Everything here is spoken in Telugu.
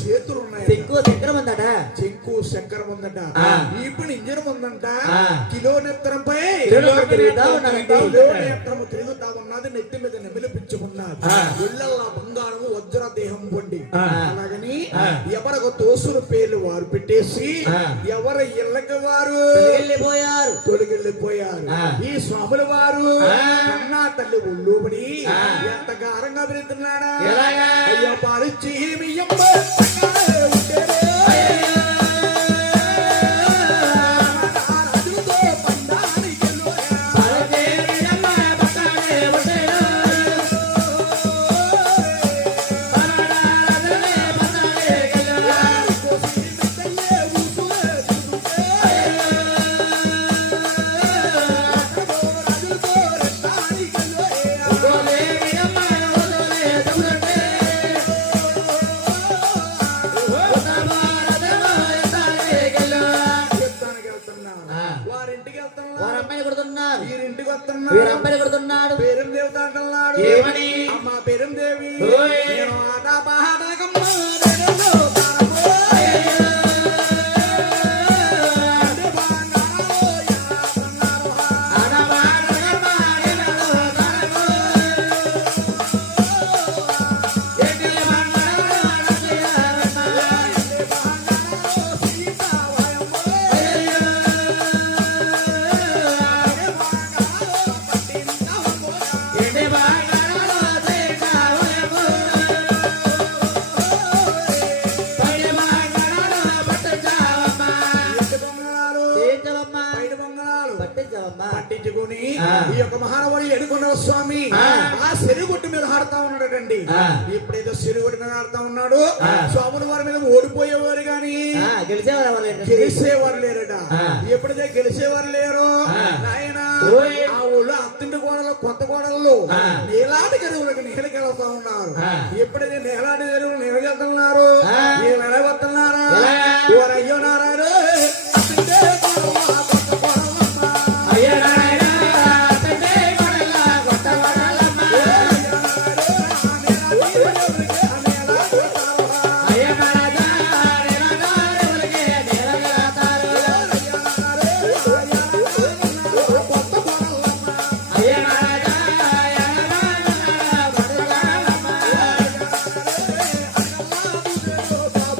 చేతులు ఉన్నాయి. చెంకు చక్రం ఉందట. ఇప్పుడు ఇంజనం ఉందంట. కిలో నెత్తరంపై కిలోనేత్రము తిరుగుతా ఉన్నది. నెత్తి మీద నెమిలిపించుకున్నది. ఒళ్ళల్లా బంగారము వజ్ర దేహం పొండి. అలాగని ఎవరికి తోసులు పేర్లు వారు పెట్టేసి ఎవరి ఇళ్ళకి వారు తొలగిల్లిపోయారు. ఈ స్వాముల వారు కన్నా తల్లి ఒళ్ళుబడి ఎంత గారంగా పెరుగుతున్నాడా. అయ్యో పాలిచ్చి వీరబ్బాయి కొడుతున్నాడు. పేరం దేవత అంటున్నాడు. ఏమని? అమ్మ పేరం దేవి పట్టించుకుని ఈ యొక్క మహానవుడు ఎడుకున్న స్వామి ఆ చెరుగొట్టు మీద ఆడుతా ఉన్నాడండి. ఇప్పుడేదో చెరుగొట్టు మీద ఆడుతా ఉన్నాడు. స్వాముల వారి మీద ఓడిపోయేవారు గాని గెలిచేవారు లేరట. ఎప్పుడైతే గెలిచేవారు లేరు ఆయన ఆ ఊళ్ళో అత్తింటి గోడలు కొత్త గోడలు నీలాంటి చెరువులకు నీళ్ళకెళ్తా ఉన్నారు. ఎప్పుడైతే నీలాంటి చెరువులు నీళ్ళకెళ్తున్నారు వీళ్ళు ఎలాగొస్తున్నారా